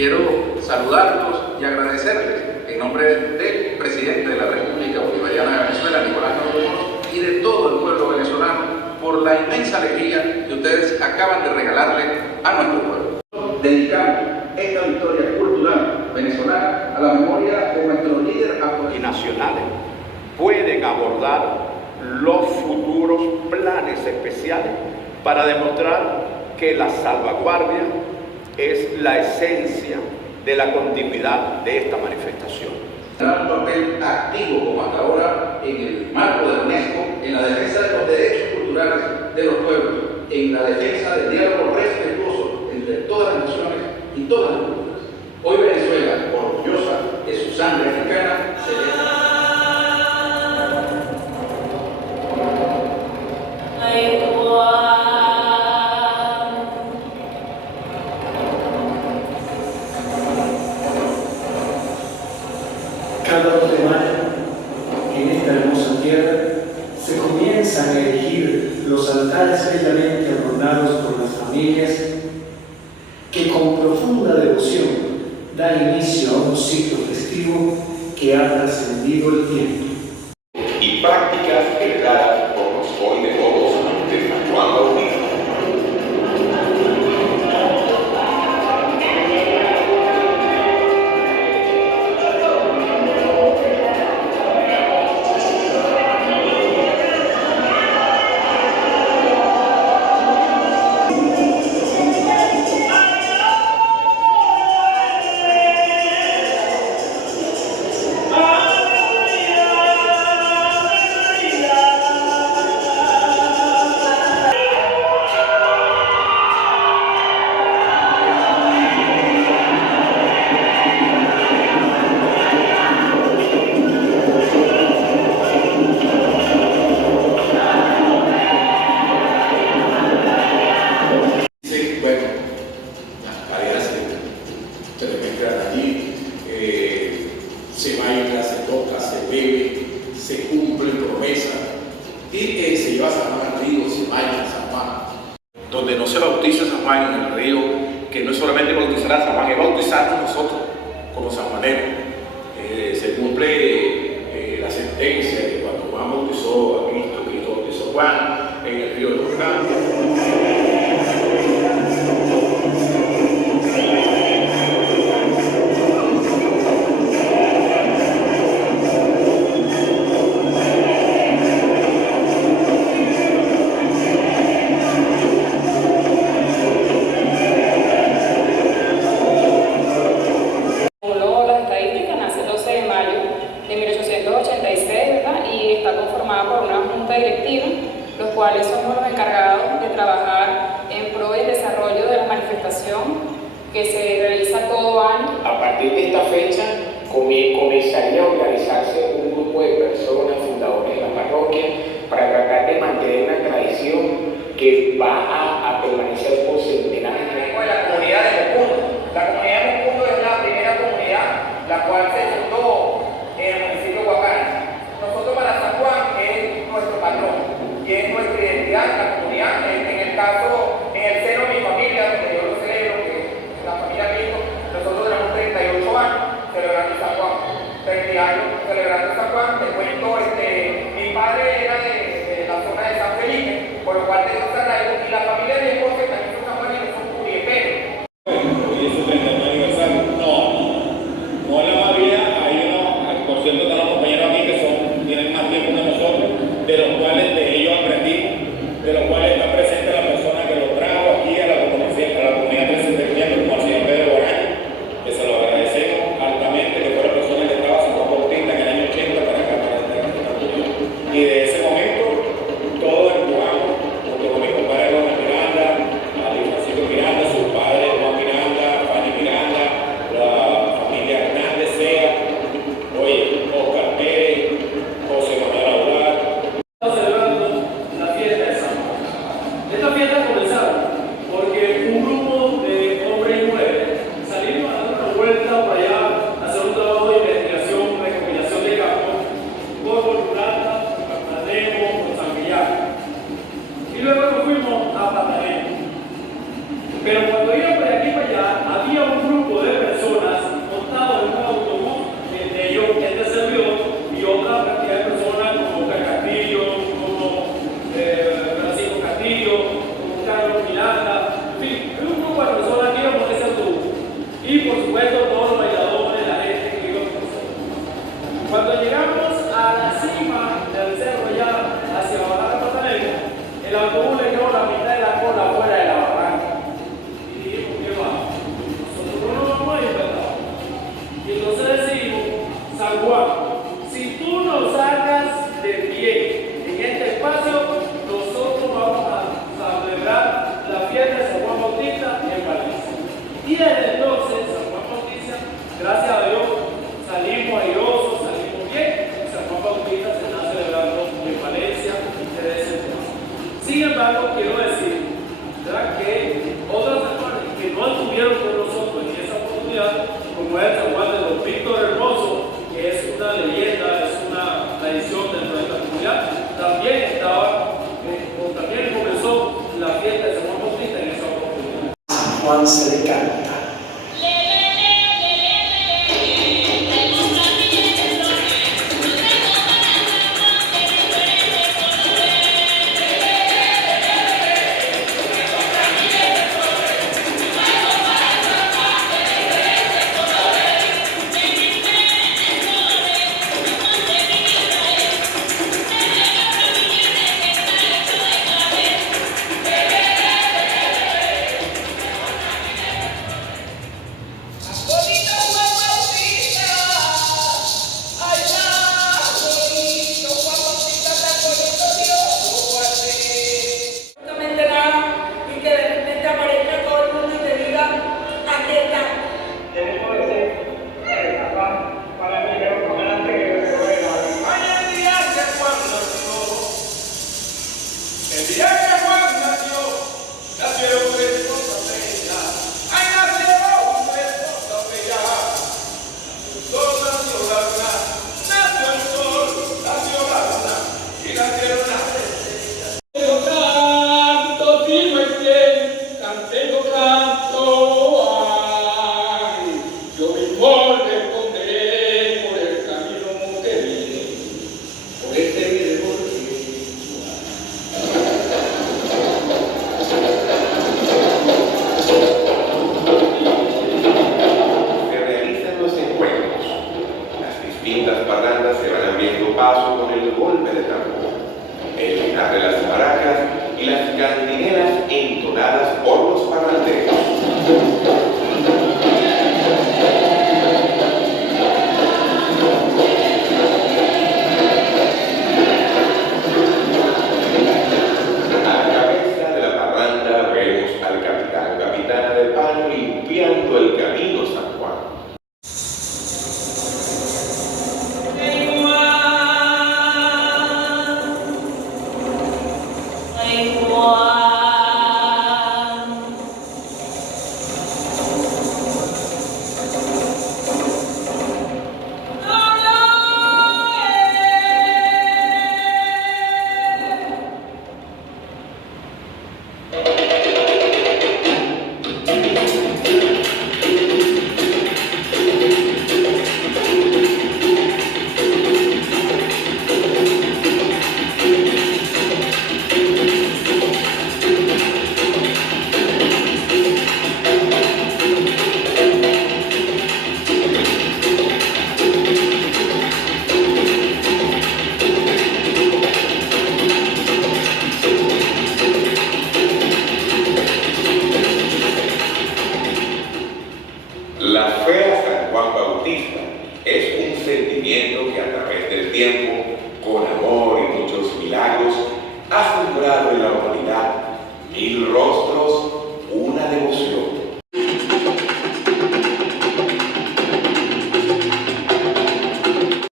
Quiero saludarlos y agradecerles en nombre del presidente de la República Bolivariana de Venezuela, Nicolás Maduro, y de todo el pueblo venezolano por la inmensa alegría que ustedes acaban de regalarle a nuestro pueblo. Dedicamos esta victoria cultural venezolana a la memoria de nuestro líder y nacionales pueden abordar los futuros planes especiales para demostrar que la salvaguardia es la esencia de la continuidad de esta manifestación. Un papel activo como hasta ahora en el marco de la UNESCO, en la defensa de los derechos culturales de los pueblos, en la defensa del diálogo respetuoso entre todas las naciones y todas las culturas. Hoy Venezuela, orgullosa de su sangre africana, celebra. Cada 2 de mayo, en esta hermosa tierra, se comienzan a erigir los altares bellamente adornados por las familias que con profunda devoción da inicio a un ciclo festivo que ha trascendido el tiempo. Y prácticas heredadas por los hoy de todos de San Juan Bautista. Se baila, se toca, se bebe, se cumplen promesas y se lleva a San Juan al río, se baila en San Juan. Donde no se bautiza San Juan en el río, que no es solamente bautizar a San Juan, es bautizarnos nosotros como sanjuaneros. Se cumple la sentencia de cuando Juan bautizó a Cristo, Cristo bautizó a Juan en el río de Jordán. De 1886, ¿verdad? Y está conformada por una junta directiva, los cuales somos los encargados de trabajar en pro del desarrollo de la manifestación que se realiza todo año. A partir de esta fecha comenzaría a organizarse un grupo de personas, fundadores de la parroquia, para tratar de mantener una tradición que va a permanecer por centenares de años. La comunidad de Mocundo. La comunidad de Mocundo es la primera comunidad la cual se fundó en el municipio de Huacán. Nosotros para San Juan es nuestro patrón y es nuestra identidad en la comunidad. En el caso, en el seno de mi familia, donde yo lo celebro, que es la familia Cristo, nosotros tenemos 38 años celebrando San Juan, 30 años celebrando San Juan. autobús le quedó la mitad de la cola fuera de la barranca. Y dijimos, ¿qué va? Nosotros no nos vamos a ir, ¿verdad? Y entonces decimos, San Juan, si tú nos sacas de pie en este espacio, nosotros vamos a celebrar la fiesta de San Juan Bautista en Valencia. Y desde entonces, San Juan Bautista, gracias a Dios, salimos airosos, salimos bien, y San Juan Bautista se está celebrando en Valencia desde ese entonces. Sin embargo, quiero decir, ¿verdad?, que otras hermanas que no estuvieron con nosotros en esa oportunidad, como es San Juan de los Víctor Hermoso, que es una leyenda, es una tradición dentro de esta comunidad, también estaba, o también comenzó la fiesta de San Juan Bautista en esa oportunidad. San Juan se le canta. ha sembrado en la humanidad 1000 rostros, una devoción.